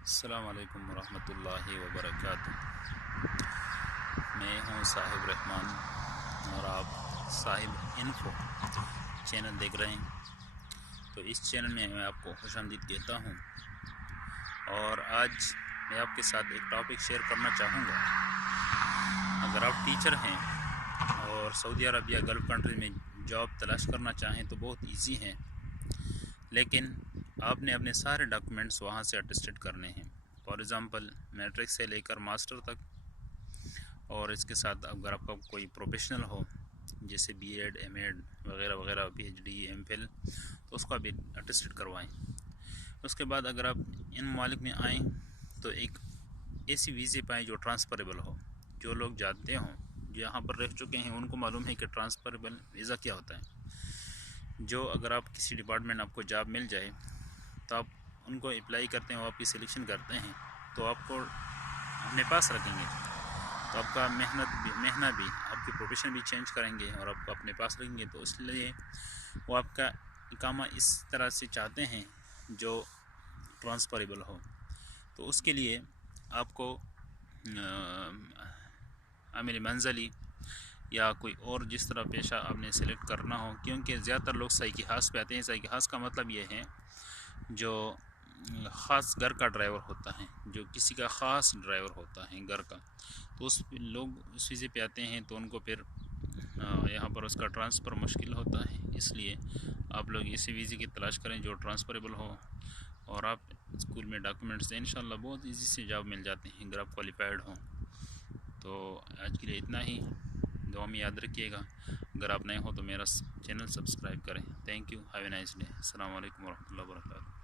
السلام علیکم ورحمۃ اللہ وبرکاتہ۔ میں ہوں صاحب رحمان اور آپ صاحب انفو چینل دیکھ رہے ہیں۔ تو اس چینل میں میں آپ کو خوش آمدید کہتا ہوں، اور آج میں آپ کے ساتھ ایک ٹاپک شیئر کرنا چاہوں گا۔ اگر آپ ٹیچر ہیں اور سعودی عربیہ گلف کنٹری میں جاب تلاش کرنا چاہیں تو بہت ایزی ہیں، لیکن آپ نے اپنے سارے ڈاکومنٹس وہاں سے اٹیسٹڈ کرنے ہیں۔ فار ایگزامپل میٹرک سے لے کر ماسٹر تک، اور اس کے ساتھ اگر آپ کا کوئی پروفیشنل ہو جیسے بی ایڈ، ایم ایڈ وغیرہ وغیرہ، P H D, M Phil, تو اس کا بھی اٹیسٹڈ کروائیں۔ اس کے بعد اگر آپ ان ممالک میں آئیں تو ایک ایسی ویزے پائیں جو ٹرانسفریبل ہو۔ جو لوگ جانتے ہوں، جو یہاں پر رہ چکے ہیں، ان کو معلوم ہے کہ ٹرانسفریبل ویزا کیا ہوتا ہے۔ جو اگر آپ کسی ڈپارٹمنٹ آپ کو جاب مل جائے تو آپ ان کو اپلائی کرتے ہیں، وہ آپ کی سلیکشن کرتے ہیں تو آپ کو اپنے پاس رکھیں گے، تو آپ کا مہنہ بھی آپ کی پروفیشن بھی چینج کریں گے اور آپ کو اپنے پاس رکھیں گے۔ تو اس لیے وہ آپ کا اقامہ اس طرح سے چاہتے ہیں جو ٹرانسفریبل ہو۔ تو اس کے لیے آپ کو عامل منزلی یا کوئی اور جس طرح پیشہ آپ نے سلیکٹ کرنا ہو، کیونکہ زیادہ تر لوگ سائیکی پہ آتے ہیں۔ سائیکی کا مطلب یہ ہے جو خاص گھر کا ڈرائیور ہوتا ہے، جو کسی کا خاص ڈرائیور ہوتا ہے گھر کا، تو لوگ اس ویزے پہ آتے ہیں، تو ان کو پھر یہاں پر اس کا ٹرانسفر مشکل ہوتا ہے۔ اس لیے آپ لوگ اسی ویزے کی تلاش کریں جو ٹرانسفریبل ہو، اور آپ اسکول میں ڈاکومنٹس دیں، انشاءاللہ بہت ایزی سے جاب مل جاتے ہیں اگر آپ کوالیفائڈ ہوں۔ تو آج کے لیے اتنا ہی، دعا میں یاد رکھیے گا۔ اگر آپ نئے ہو تو میرا چینل سبسکرائب کریں۔ Thank you, have a nice day. السلام علیکم ورحمۃ اللہ وبرکاتہ۔